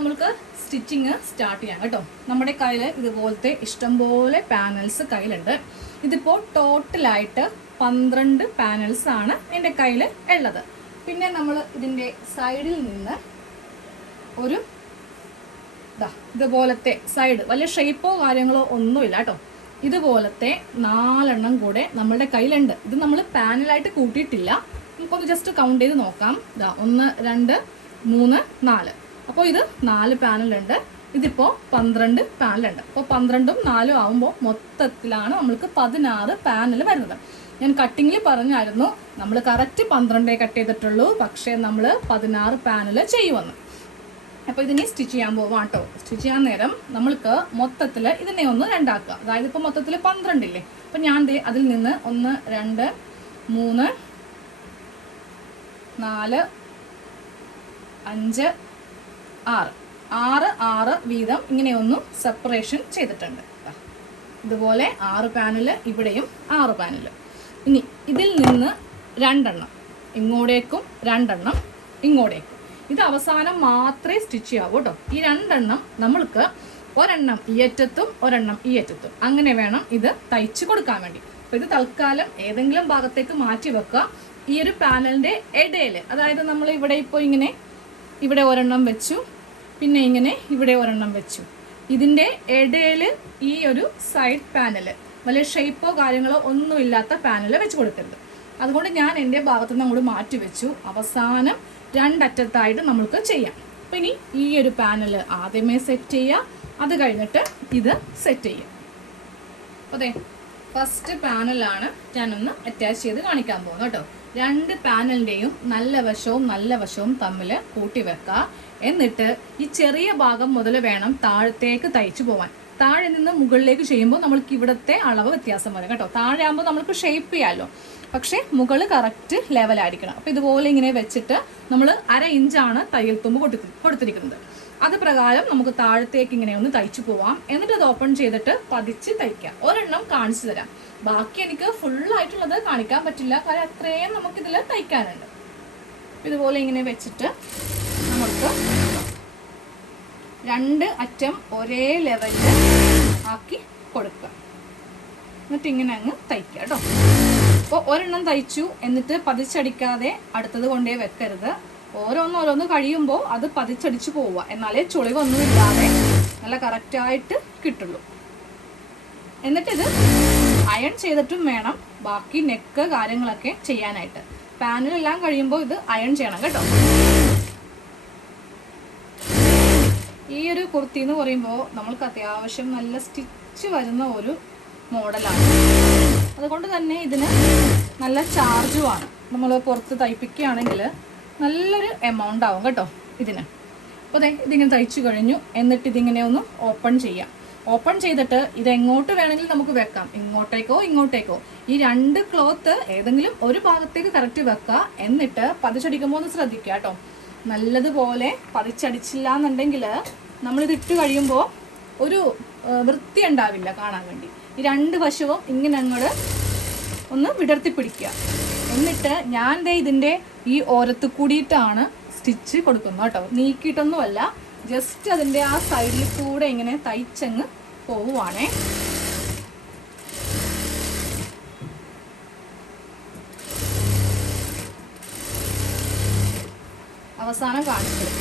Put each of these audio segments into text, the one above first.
നമ്മൾക്ക് stitching start ചെയ്യാം കേട്ടോ. നമ്മുടെ കയ്യിൽ ഇതുപോലത്തെ ഇഷ്ടംപോലെ പാനൽസ് കയ്യിലുണ്ട്. ഇതിപ്പോൾ ടോട്ടലായിട്ട് 12 പാനൽസ് ആണ് എൻ്റെ കയ്യിൽ ഉള്ളത്. പിന്നെ നമ്മൾ ഇതിൻ്റെ സൈഡിൽ നിന്ന് ഒരു ഇതുപോലത്തെ സൈഡ്, വലിയ ഷേപ്പോ കാര്യങ്ങളോ ഒന്നുമില്ല കേട്ടോ, ഇതുപോലത്തെ 4 എണ്ണം കൂടെ നമ്മളുടെ കയ്യിലുണ്ട്. ഇത് നമ്മൾ പാനലായിട്ട് കൂട്ടിയിട്ടില്ല. നമുക്കൊന്ന് ജസ്റ്റ് കൗണ്ട് ചെയ്ത് നോക്കാം. 1 2 3 4. അപ്പോൾ ഇത് 4 പാനലുണ്ട്. ഇതിപ്പോൾ 12 പാനലുണ്ട്. അപ്പോൾ 12ഉം 4ഉം ആകുമ്പോൾ മൊത്തത്തിലാണ് നമ്മൾക്ക് 16 പാനൽ വരുന്നത്. ഞാൻ കട്ടിങ്ങിൽ പറഞ്ഞായിരുന്നു നമ്മൾ കറക്റ്റ് 12 കട്ട് ചെയ്തിട്ടുള്ളൂ, പക്ഷേ നമ്മൾ 16 പാനൽ ചെയ്യുമെന്ന്. അപ്പോൾ ഇതിനെ സ്റ്റിച്ച് ചെയ്യാൻ പോവാം കേട്ടോ. സ്റ്റിച്ച് ചെയ്യാൻ നേരം നമ്മൾക്ക് മൊത്തത്തിൽ ഇതിനെ ഒന്ന് രണ്ടാക്കുക. അതായത് ഇപ്പോൾ മൊത്തത്തിൽ 12 ഇല്ലേ, അപ്പം ഞാൻ അതിൽ നിന്ന് 1 2 3 4 5 6 വീതം ഇങ്ങനെയൊന്ന് സെപ്പറേഷൻ ചെയ്തിട്ടുണ്ട്. ഇതുപോലെ 6 പാനൽ, ഇവിടെയും 6 പാനൽ. ഇനി ഇതിൽ നിന്ന് 2 എണ്ണം ഇങ്ങോട്ടേക്കും 2 എണ്ണം ഇങ്ങോട്ടേക്കും. ഇത് അവസാനം മാത്രമേ സ്റ്റിച്ച് ചെയ്യാവൂ കേട്ടോ. ഈ 2 എണ്ണം നമ്മൾക്ക് ഒരെണ്ണം ഈ അറ്റത്തും ഒരെണ്ണം ഈ അറ്റത്തും, അങ്ങനെ വേണം ഇത് തയ്ച്ച് കൊടുക്കാൻ വേണ്ടി. അപ്പോൾ ഇത് തൽക്കാലം ഏതെങ്കിലും ഭാഗത്തേക്ക് മാറ്റി വെക്കുക. ഈ ഒരു പാനലിൻ്റെ ഇടയിൽ, അതായത് നമ്മൾ ഇവിടെ ഇപ്പോൾ ഇങ്ങനെ ഇവിടെ ഒരെണ്ണം വെച്ചു, പിന്നെ ഇങ്ങനെ ഇവിടെ ഒരെണ്ണം വെച്ചു. ഇതിൻ്റെ ഇടയിൽ ഈ ഒരു സൈഡ് പാനൽ, വലിയ ഷേപ്പോ കാര്യങ്ങളോ ഒന്നുമില്ലാത്ത പാനൽ വെച്ച് കൊടുക്കരുത്. അതുകൊണ്ട് ഞാൻ എൻ്റെ ഭാഗത്തു നിന്ന് അങ്ങോട്ട് മാറ്റി വെച്ചു. അവസാനം 2 അറ്റത്തായിട്ട് നമ്മൾക്ക് ചെയ്യാം. അപ്പം ഇനി ഈ ഒരു പാനൽ ആദ്യമേ സെറ്റ് ചെയ്യുക, അത് കഴിഞ്ഞിട്ട് ഇത് സെറ്റ് ചെയ്യുക. അതെ, ഫസ്റ്റ് പാനലാണ് ഞാനൊന്ന് അറ്റാച്ച് ചെയ്ത് കാണിക്കാൻ പോകുന്നത് കേട്ടോ. 2 പാനലിൻ്റെയും നല്ല വശവും തമ്മിൽ കൂട്ടി വെക്കുക. എന്നിട്ട് ഈ ചെറിയ ഭാഗം മുതൽ വേണം താഴത്തേക്ക് തയ്ച്ചു പോകാൻ. താഴെ നിന്ന് മുകളിലേക്ക് ചെയ്യുമ്പോൾ നമ്മൾക്ക് ഇവിടുത്തെ അളവ് വ്യത്യാസം വരും കേട്ടോ. താഴെ ആകുമ്പോൾ നമ്മൾക്ക് ഷേപ്പ് ചെയ്യാമല്ലോ, പക്ഷേ മുകൾ കറക്റ്റ് ലെവലായിരിക്കണം. അപ്പോൾ ഇതുപോലെ ഇങ്ങനെ വെച്ചിട്ട് നമ്മൾ 1/2 ഇഞ്ചാണ് തയ്യൽ തുമ്പ് കൊടുത്തിരിക്കുന്നത്. അത് പ്രകാരം നമുക്ക് താഴത്തേക്ക് ഇങ്ങനെ ഒന്ന് തയ്ച്ചു പോവാം. എന്നിട്ട് അത് ഓപ്പൺ ചെയ്തിട്ട് പതിച്ച് തയ്ക്കാം. ഒരെണ്ണം കാണിച്ചു തരാം, ബാക്കി എനിക്ക് ഫുള്ളായിട്ടുള്ളത് കാണിക്കാൻ പറ്റില്ല, കാരണം അത്രയും നമുക്കിതിൽ തയ്ക്കാനുണ്ട്. ഇതുപോലെ ഇങ്ങനെ വെച്ചിട്ട് നമുക്ക് 2 അറ്റം ഒരേ ലെവലിൽ ആക്കി കൊടുക്കുക. എന്നിട്ട് ഇങ്ങനെ അങ്ങ് തയ്ക്കുക കേട്ടോ. അപ്പോൾ ഒരെണ്ണം തയ്ച്ചു, എന്നിട്ട് പതിച്ചടിക്കാതെ അടുത്തത് കൊണ്ടേ വെക്കരുത്. ഓരോന്ന് കഴിയുമ്പോൾ അത് പതിച്ചടിച്ച് പോവുക, എന്നാലേ ചുളിവൊന്നുമില്ലാതെ നല്ല കറക്റ്റായിട്ട് കിട്ടുള്ളൂ. എന്നിട്ടിത് അയൺ ചെയ്തിട്ടും വേണം ബാക്കി നെക്ക് കാര്യങ്ങളൊക്കെ ചെയ്യാനായിട്ട്. പാനലെല്ലാം കഴിയുമ്പോൾ ഇത് അയൺ ചെയ്യണം കേട്ടോ. ഈ ഒരു കുർത്തി എന്ന് പറയുമ്പോൾ നമ്മൾക്ക് അത്യാവശ്യം നല്ല സ്റ്റിച്ച് വരുന്ന ഒരു മോഡലാണ്. അതുകൊണ്ട് തന്നെ ഇതിന് നല്ല ചാർജുമാണ്. നമ്മൾ പുറത്ത് തയ്പ്പിക്കുകയാണെങ്കിൽ നല്ലൊരു എമൗണ്ട് ആവും കേട്ടോ ഇതിന്. അപ്പോൾ അതെ, ഇതിങ്ങനെ തയ്ച്ചു കഴിഞ്ഞു. എന്നിട്ട് ഇതിങ്ങനെ ഒന്ന് ഓപ്പൺ ചെയ്യാം. ഓപ്പൺ ചെയ്തിട്ട് ഇതെങ്ങോട്ട് വേണമെങ്കിലും നമുക്ക് വെക്കാം, ഇങ്ങോട്ടേക്കോ. ഈ 2 ക്ലോത്ത് ഏതെങ്കിലും ഒരു ഭാഗത്തേക്ക് കറക്റ്റ് വെക്കുക. എന്നിട്ട് പതിച്ചടിക്കുമ്പോൾ ഒന്ന് ശ്രദ്ധിക്കുക കേട്ടോ. നല്ലതുപോലെ പതിച്ചടിച്ചില്ല എന്നുണ്ടെങ്കിൽ നമ്മളിത് ഇട്ട് കഴിയുമ്പോൾ ഒരു വൃത്തി ഉണ്ടാവില്ല കാണാൻ വേണ്ടി. ഈ 2 വശവും ഇങ്ങനെ അങ്ങോട്ട് ഒന്ന് വിടർത്തി പിടിക്കുക. എന്നിട്ട് ഞാൻ ഇതിൻ്റെ ഈ ഓരത്ത് കൂടിയിട്ടാണ് സ്റ്റിച്ച് കൊടുക്കുന്നത് കേട്ടോ. നീക്കിയിട്ടൊന്നുമല്ല, ജസ്റ്റ് അതിൻ്റെ ആ സൈഡിൽ കൂടെ ഇങ്ങനെ തയ്ച്ചങ്ങ് പോവുകയാണേ. അവസാനം കാണിച്ചത്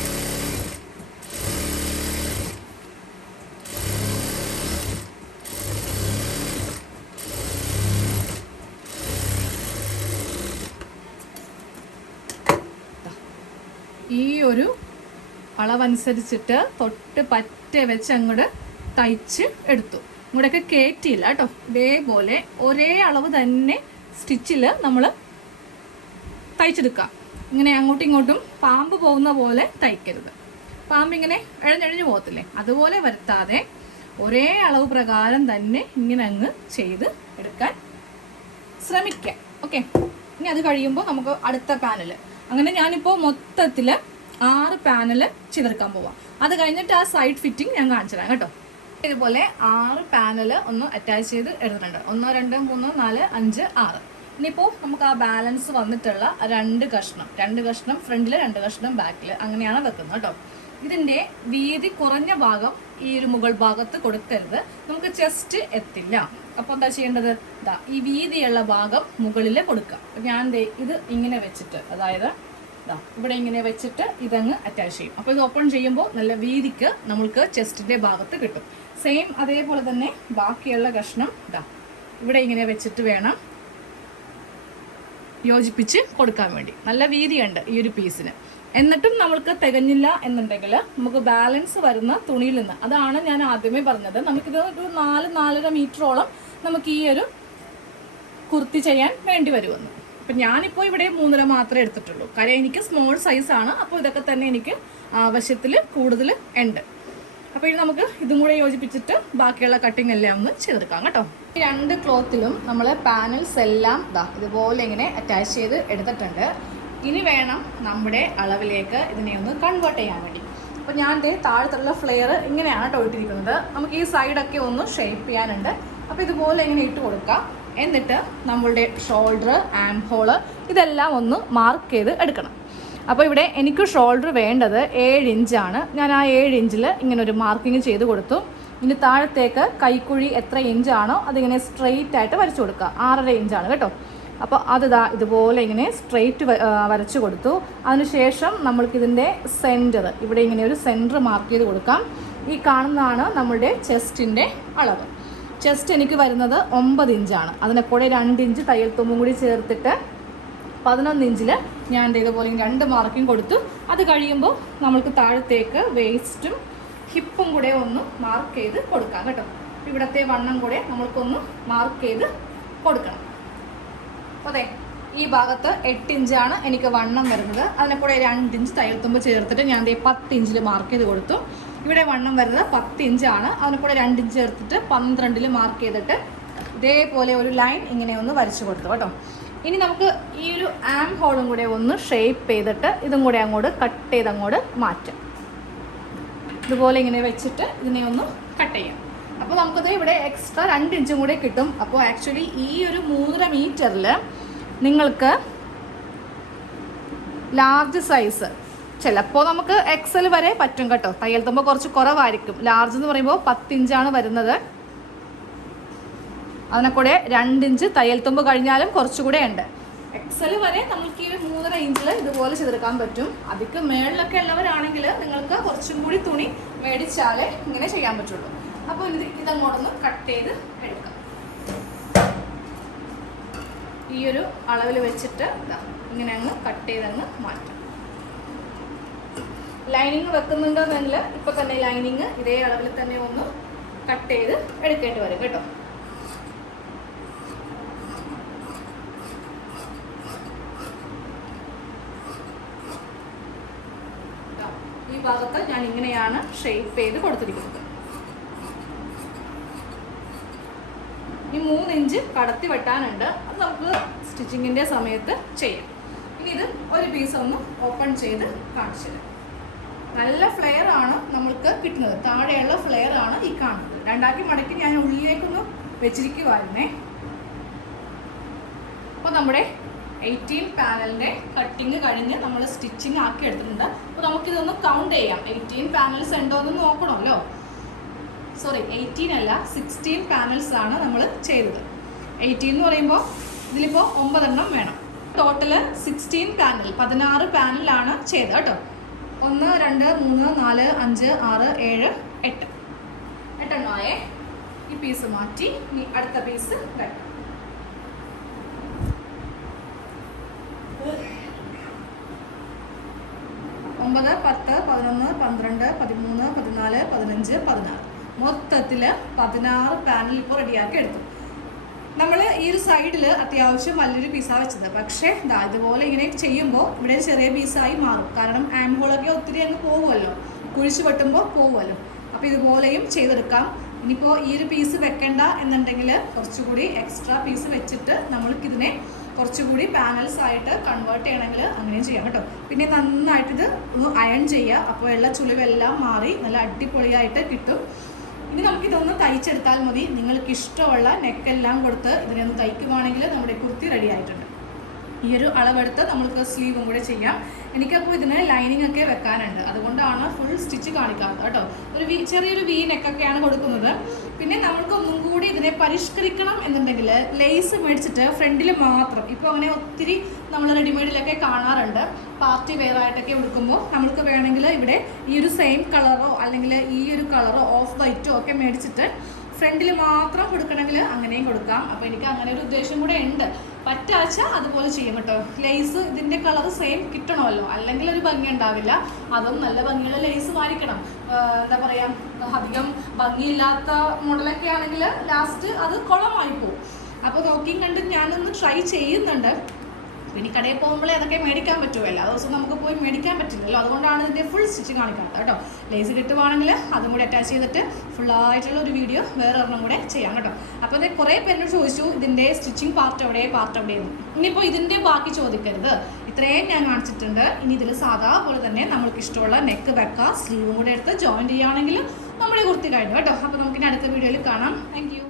ഈ ഒരു അളവനുസരിച്ചിട്ട് തൊട്ട് പറ്റ വെച്ച് അങ്ങോട്ട് തയ്ച്ച് എടുത്തു. ഇങ്ങോട്ടൊക്കെ കയറ്റിയില്ല കേട്ടോ. ഇതേപോലെ ഒരേ അളവ് തന്നെ സ്റ്റിച്ചിൽ നമ്മൾ തയ്ച്ചെടുക്കാം. ഇങ്ങനെ അങ്ങോട്ടും ഇങ്ങോട്ടും പാമ്പ് പോകുന്ന പോലെ തയ്ക്കരുത്. പാമ്പ് ഇങ്ങനെ ഇഴഞ്ഞിഴഞ്ഞു പോകത്തില്ലേ, അതുപോലെ വരുത്താതെ ഒരേ അളവ് പ്രകാരം തന്നെ ഇങ്ങനെ അങ്ങ് ചെയ്ത് എടുക്കാൻ ശ്രമിക്കാം. ഓക്കെ, ഇനി അത് കഴിയുമ്പോൾ നമുക്ക് അടുത്ത പാനൽ. അങ്ങനെ ഞാനിപ്പോൾ മൊത്തത്തിൽ 6 പാനൽ ചെയ്തെടുക്കാൻ പോവാം. അത് കഴിഞ്ഞിട്ട് ആ സൈഡ് ഫിറ്റിംഗ് ഞാൻ കാണിച്ചു തരാം കേട്ടോ. ഇതുപോലെ 6 പാനൽ ഒന്ന് അറ്റാച്ച് ചെയ്ത് എടുത്തിട്ടുണ്ട്. 1 2 3 4 5 6. ഇനിയിപ്പോൾ നമുക്ക് ആ ബാലൻസ് വന്നിട്ടുള്ള 2 കഷ്ണം ഫ്രണ്ടിൽ 2 കഷ്ണം ബാക്കിൽ അങ്ങനെയാണ് വെക്കുന്നത് കേട്ടോ. ഇതിൻ്റെ വീതി കുറഞ്ഞ ഭാഗം ഈ ഒരു മുകൾ ഭാഗത്ത് കൊടുക്കരുത്, നമുക്ക് ചെസ്റ്റ് എത്തില്ല. അപ്പോൾ എന്താ ചെയ്യേണ്ടത്? ഇതാ ഈ വീതിയുള്ള ഭാഗം മുകളിൽ കൊടുക്കുക. അപ്പം ഞാൻ ഇത് ഇങ്ങനെ വെച്ചിട്ട്, അതായത് ഇതാ ഇവിടെ ഇങ്ങനെ വെച്ചിട്ട് ഇതങ്ങ് അറ്റാച്ച് ചെയ്യും. അപ്പോൾ ഇത് ഓപ്പൺ ചെയ്യുമ്പോൾ നല്ല വീതിക്ക് നമ്മൾക്ക് ചെസ്റ്റിൻ്റെ ഭാഗത്ത് കിട്ടും. സെയിം അതേപോലെ തന്നെ ബാക്കിയുള്ള കഷ്ണം ഇതാ ഇവിടെ ഇങ്ങനെ വെച്ചിട്ട് വേണം യോജിപ്പിച്ച് കൊടുക്കാൻ വേണ്ടി. നല്ല വീതിയുണ്ട് ഈ ഒരു പീസിന്. എന്നിട്ടും നമ്മൾക്ക് തികഞ്ഞില്ല എന്നുണ്ടെങ്കിൽ നമുക്ക് ബാലൻസ് വരുന്ന തുണിയിൽ നിന്ന്, അതാണ് ഞാൻ ആദ്യമേ പറഞ്ഞത്, നമുക്കിത് ഒരു 4-4.5 മീറ്ററോളം നമുക്ക് ഈ ഒരു കുർത്തി ചെയ്യാൻ വേണ്ടി വരുമെന്ന്. അപ്പം ഞാനിപ്പോൾ ഇവിടെ 3.5 മാത്രമേ എടുത്തിട്ടുള്ളൂ. കാര്യം എനിക്ക് സ്മോൾ സൈസാണ്. അപ്പോൾ ഇതൊക്കെ തന്നെ എനിക്ക് ആവശ്യത്തിൽ കൂടുതൽ ഉണ്ട്. അപ്പോൾ ഇനി നമുക്ക് ഇതും കൂടെ യോജിപ്പിച്ചിട്ട് ബാക്കിയുള്ള കട്ടിങ് എല്ലാം ഒന്ന് ചെയ്തെടുക്കാം കേട്ടോ. ഈ 2 ക്ലോത്തിലും നമ്മൾ പാനൽസ് എല്ലാം ഇതുപോലെ ഇങ്ങനെ അറ്റാച്ച് ചെയ്ത് എടുത്തിട്ടുണ്ട്. ഇനി വേണം നമ്മുടെ അളവിലേക്ക് ഇതിനെ ഒന്ന് കൺവേർട്ട് ചെയ്യാൻ വേണ്ടി. അപ്പോൾ ഞാൻ താഴത്തുള്ള ഫ്ലെയർ ഇങ്ങനെയാണ് കേട്ടോ ഇട്ടിരിക്കുന്നത്. നമുക്ക് ഈ സൈഡൊക്കെ ഒന്ന് ഷേപ്പ് ചെയ്യാനുണ്ട്. അപ്പോൾ ഇതുപോലെ ഇങ്ങനെ ഇട്ട് കൊടുക്കാം. എന്നിട്ട് നമ്മളുടെ ഷോൾഡർ, ആം ഹോള് ഇതെല്ലാം ഒന്ന് മാർക്ക് ചെയ്ത് എടുക്കണം. അപ്പോൾ ഇവിടെ എനിക്ക് ഷോൾഡർ വേണ്ടത് 7 ഇഞ്ചാണ്. ഞാൻ ആ 7 ഇഞ്ചിൽ ഇങ്ങനെ ഒരു മാർക്കിങ് ചെയ്ത് കൊടുത്തു. ഇനി താഴത്തേക്ക് കൈക്കുഴി എത്ര ഇഞ്ചാണോ അതിങ്ങനെ സ്ട്രെയിറ്റ് ആയിട്ട് വരച്ചു കൊടുക്കുക. 6.5 ഇഞ്ചാണ് കേട്ടോ. അപ്പോൾ ഇതുപോലെ ഇങ്ങനെ സ്ട്രെയിറ്റ് വരച്ചു കൊടുത്തു. അതിനുശേഷം നമ്മൾക്കിതിൻ്റെ സെൻറ്റർ ഇവിടെ ഇങ്ങനെ ഒരു സെൻറ്റർ മാർക്ക് ചെയ്ത് കൊടുക്കാം. ഈ കാണുന്നതാണ് നമ്മളുടെ ചെസ്റ്റിൻ്റെ അളവ്. ചെസ്റ്റ് എനിക്ക് വരുന്നത് 9 ഇഞ്ചാണ്. അതിനെ കൂടെ 2 ഇഞ്ച് തയ്യൽ തുമ്പും കൂടി ചേർത്തിട്ട് 11 ഇഞ്ചിൽ ഞാൻ ഇതുപോലെ 2 മാർക്കിങ് കൊടുത്തു. അത് കഴിയുമ്പോൾ നമ്മൾക്ക് താഴത്തേക്ക് വേസ്റ്റും ഹിപ്പും കൂടെ ഒന്ന് മാർക്ക് ചെയ്ത് കൊടുക്കാം കേട്ടോ. ഇവിടത്തെ വണ്ണം കൂടെ നമ്മൾക്കൊന്ന് മാർക്ക് ചെയ്ത് കൊടുക്കണം. അതെ, ഈ ഭാഗത്ത് 8 ഇഞ്ചാണ് എനിക്ക് വണ്ണം വരുന്നത്. അതിനെ കൂടെ 2 ഇഞ്ച് തയ്യൽ തുമ്പ് ചേർത്തിട്ട് ഞാൻ 10 ഇഞ്ചിൽ മാർക്ക് ചെയ്ത് കൊടുത്തു. ഇവിടെ വണ്ണം വരുന്നത് 10 ഇഞ്ചാണ്. അതിനെ കൂടെ 2 ഇഞ്ച് ചേർത്തിട്ട് 12 മാർക്ക് ചെയ്തിട്ട് ഇതേപോലെ ഒരു ലൈൻ ഇങ്ങനെ ഒന്ന് വരച്ചു കൊടുത്തു കേട്ടോ. ഇനി നമുക്ക് ഈ ഒരു ആം ഹോളും കൂടെ ഒന്ന് ഷേപ്പ് ചെയ്തിട്ട് ഇതും കൂടെ അങ്ങോട്ട് കട്ട് ചെയ്ത് അങ്ങോട്ട് മാറ്റാം. ഇതുപോലെ ഇങ്ങനെ വെച്ചിട്ട് ഇതിനെ ഒന്ന് കട്ട് ചെയ്യാം. അപ്പോൾ നമുക്കത് ഇവിടെ എക്സ്ട്രാ 2 ഇഞ്ചും കൂടെ കിട്ടും. അപ്പോൾ ആക്ച്വലി ഈ ഒരു 3.5 മീറ്ററിൽ നിങ്ങൾക്ക് ലാർജ് സൈസ് ചിലപ്പോൾ നമുക്ക് XL വരെ പറ്റും കേട്ടോ. തയ്യൽ തുമ്പ് കുറച്ച് കുറവായിരിക്കും. ലാർജ് എന്ന് പറയുമ്പോൾ 10 ഇഞ്ചാണ് വരുന്നത്. അതിനെ കൂടെ 2 ഇഞ്ച് തയ്യൽ തുമ്പ് കഴിഞ്ഞാലും കുറച്ചുകൂടെ ഉണ്ട്. XL വരെ നമുക്ക് ഈ 3.5 ഇഞ്ചിൽ ഇതുപോലെ ചെയ്തെടുക്കാൻ പറ്റും. അതിക്ക് മേളിലൊക്കെ ഉള്ളവരാണെങ്കിൽ നിങ്ങൾക്ക് കുറച്ചും കൂടി തുണി മേടിച്ചാലേ ഇങ്ങനെ ചെയ്യാൻ പറ്റുള്ളൂ. അപ്പോൾ ഇതങ്ങോട്ടൊന്ന് കട്ട് ചെയ്ത് എടുക്കാം. ഈ ഒരു അളവിൽ വെച്ചിട്ട് ഇങ്ങനെ അങ്ങ് കട്ട് ചെയ്തങ്ങ് മാറ്റാം. ലൈനിങ് വെക്കുന്നുണ്ടെന്നെങ്കിൽ ഇപ്പം തന്നെ ലൈനിങ് ഇതേ അളവിൽ തന്നെ ഒന്ന് കട്ട് ചെയ്ത് എടുക്കേണ്ടി വരും കേട്ടോ. ഈ ഭാഗത്ത് ഞാൻ ഇങ്ങനെയാണ് ഷേപ്പ് ചെയ്ത് കൊടുത്തിരിക്കുന്നത്. ഈ 3 ഇഞ്ച് കടത്തി വെട്ടാനുണ്ട്. അത് നമുക്ക് സ്റ്റിച്ചിങ്ങിൻ്റെ സമയത്ത് ചെയ്യാം. ഇനി ഇത് ഒരു പീസ് ഒന്ന് ഓപ്പൺ ചെയ്ത് കാണിച്ചത്. നല്ല ഫ്ലെയർ ആണ് നമ്മൾക്ക് കിട്ടുന്നത്. താഴെയുള്ള ഫ്ലെയർ ആണ് ഈ കാണുന്നത്. 2 മടക്കി ഞാൻ ഉള്ളിലേക്കൊന്ന് വെച്ചിരിക്കുവായിരുന്നേ. അപ്പോൾ നമ്മുടെ 18 പാനലിൻ്റെ കട്ടിങ് കഴിഞ്ഞ് നമ്മൾ സ്റ്റിച്ചിങ് ആക്കി എടുത്തിട്ടുണ്ട്. അപ്പോൾ നമുക്കിതൊന്ന് കൗണ്ട് ചെയ്യാം. 18 പാനൽസ് ഉണ്ടോ എന്ന് നോക്കണമല്ലോ. സോറി, 18 അല്ല, 16 പാനൽസ് ആണ് നമ്മൾ ചെയ്തത്. 18 എന്ന് പറയുമ്പോൾ ഇതിലിപ്പോൾ 9 എണ്ണം വേണം. ടോട്ടൽ 16 പാനൽ, 16 പാനലാണ് ചെയ്തത് കേട്ടോ. 1 2 3 4 5 6 7 8 എണ്ണമായേ. ഈ പീസ് മാറ്റി ഇനി അടുത്ത പീസ് വെക്കാം. 9 10 11 12 13 14 15 16 മൊത്തത്തിൽ 16 പാനൽ ഇപ്പോൾ റെഡിയാക്കി എടുത്തു. നമ്മൾ ഈ ഒരു സൈഡിൽ അത്യാവശ്യം വലിയൊരു പീസാണ് വെച്ചത്. പക്ഷേ ഇതുപോലെ ഇങ്ങനെ ചെയ്യുമ്പോൾ ഇവിടെ ചെറിയ പീസായി മാറും. കാരണം ആംഹോളൊക്കെ ഒത്തിരി അങ്ങ് പോകുമല്ലോ, കുഴിച്ച് വെട്ടുമ്പോൾ പോകുമല്ലോ. അപ്പോൾ ഇതുപോലെയും ചെയ്തെടുക്കാം. ഇനിയിപ്പോൾ ഈ ഒരു പീസ് വെക്കേണ്ട എന്നുണ്ടെങ്കിൽ കുറച്ചുകൂടി എക്സ്ട്രാ പീസ് വെച്ചിട്ട് നമ്മൾക്കിതിനെ കുറച്ചുകൂടി പാനൽസ് ആയിട്ട് കൺവേർട്ട് ചെയ്യണമെങ്കിൽ അങ്ങനെയും ചെയ്യാം കേട്ടോ. പിന്നെ നന്നായിട്ടിത് ഒന്ന് അയൺ ചെയ്യുക. അപ്പോൾ ഉള്ള ചുളിവെല്ലാം മാറി നല്ല അടിപൊളിയായിട്ട് കിട്ടും. ഇനി നമുക്കിതൊന്ന് തയ്ച്ചെടുത്താൽ മതി. നിങ്ങൾക്ക് ഇഷ്ടമുള്ള നെക്കെല്ലാം കൊടുത്ത് ഇതിനെ ഒന്ന് തയ്ക്കുവാണെങ്കിൽ നമ്മുടെ കുർത്തി റെഡി ആയിട്ടുണ്ട്. ഈ ഒരു അളവെടുത്ത് നമ്മൾക്ക് സ്ലീവും കൂടെ ചെയ്യാം. എനിക്കപ്പോൾ ഇതിന് ലൈനിങ് ഒക്കെ വെക്കാനുണ്ട്, അതുകൊണ്ടാണ് ഫുൾ സ്റ്റിച്ച് കാണിക്കാത്തത് കേട്ടോ. ഒരു ചെറിയൊരു വി നെക്കൊക്കെയാണ് കൊടുക്കുന്നത്. പിന്നെ നമുക്ക് ഒന്നും കൂടി ഇതിനെ പരിഷ്കരിക്കണം എന്നുണ്ടെങ്കിൽ ലേസ് മേടിച്ചിട്ട് ഫ്രണ്ടിൽ മാത്രം, ഇപ്പോൾ അങ്ങനെ ഒത്തിരി നമ്മൾ റെഡിമെയ്ഡിലൊക്കെ കാണാറുണ്ട്, പാർട്ടി വെയർ ആയിട്ടൊക്കെ എടുക്കുമ്പോൾ നമ്മൾക്ക് വേണമെങ്കിൽ ഇവിടെ ഈ ഒരു സെയിം കളറോ അല്ലെങ്കിൽ ഈ ഒരു കളറോ ഓഫ് വൈറ്റോ ഒക്കെ മേടിച്ചിട്ട് ഫ്രണ്ടിൽ മാത്രം കൊടുക്കണമെങ്കിൽ അങ്ങനെയും കൊടുക്കാം. അപ്പോൾ എനിക്ക് അങ്ങനെ ഒരു ഉദ്ദേശം കൂടെ ഉണ്ട്. പറ്റാച്ച അതുപോലെ ചെയ്യും കേട്ടോ. ലേസ് ഇതിൻ്റെ കളർ സെയിം കിട്ടണമല്ലോ, അല്ലെങ്കിൽ ഒരു ഭംഗി ഉണ്ടാവില്ല. അതും നല്ല ഭംഗിയുള്ള ലേസ് വാങ്ങിക്കണം. എന്താ പറയുക, അധികം ഭംഗിയില്ലാത്ത മോഡലൊക്കെ ആണെങ്കിൽ ലാസ്റ്റ് അത് കുളമായി പോകും. അപ്പോൾ നോക്കിയും കണ്ട് ഞാനൊന്ന് ട്രൈ ചെയ്യുന്നുണ്ട്. പിന്നെ കടയിൽ പോകുമ്പോഴേ അതൊക്കെ മേടിക്കാൻ പറ്റുമോ, എല്ലാ ദിവസവും നമുക്ക് പോയി മേടിക്കാൻ പറ്റില്ലല്ലോ. അതുകൊണ്ടാണ് ഇതിൻ്റെ ഫുൾ സ്റ്റിച്ച് കാണിക്കാത്തത് കേട്ടോ. ലേസ് കിട്ടുവാണെങ്കിൽ അതും കൂടി അറ്റാച്ച് ചെയ്തിട്ട് ഫുള്ളായിട്ടുള്ള ഒരു വീഡിയോ വേറെ ഒരെണ്ണം കൂടെ ചെയ്യാം കേട്ടോ. അപ്പോൾ ഇത് കുറേ പേരോട് ചോദിച്ചു ഇതിൻ്റെ സ്റ്റിച്ചിങ് പാർട്ട് എവിടെയെന്ന്. ഇനിയിപ്പോൾ ഇതിൻ്റെ ബാക്കി ചോദിക്കരുത്, ഇത്രയും ഞാൻ കാണിച്ചിട്ടുണ്ട്. ഇനി ഇതിൽ സാധാ പോലെ തന്നെ നമ്മൾക്ക് ഇഷ്ടമുള്ള നെക്ക് വെക്കാം, സ്ലീവും കൂടെ എടുത്ത് ജോയിൻ ചെയ്യുകയാണെങ്കിൽ നമ്മുടെ കുർത്തി കഴിഞ്ഞു കേട്ടോ. അപ്പോൾ നമുക്കിനി അടുത്ത വീഡിയോയിൽ കാണാം. Thank you.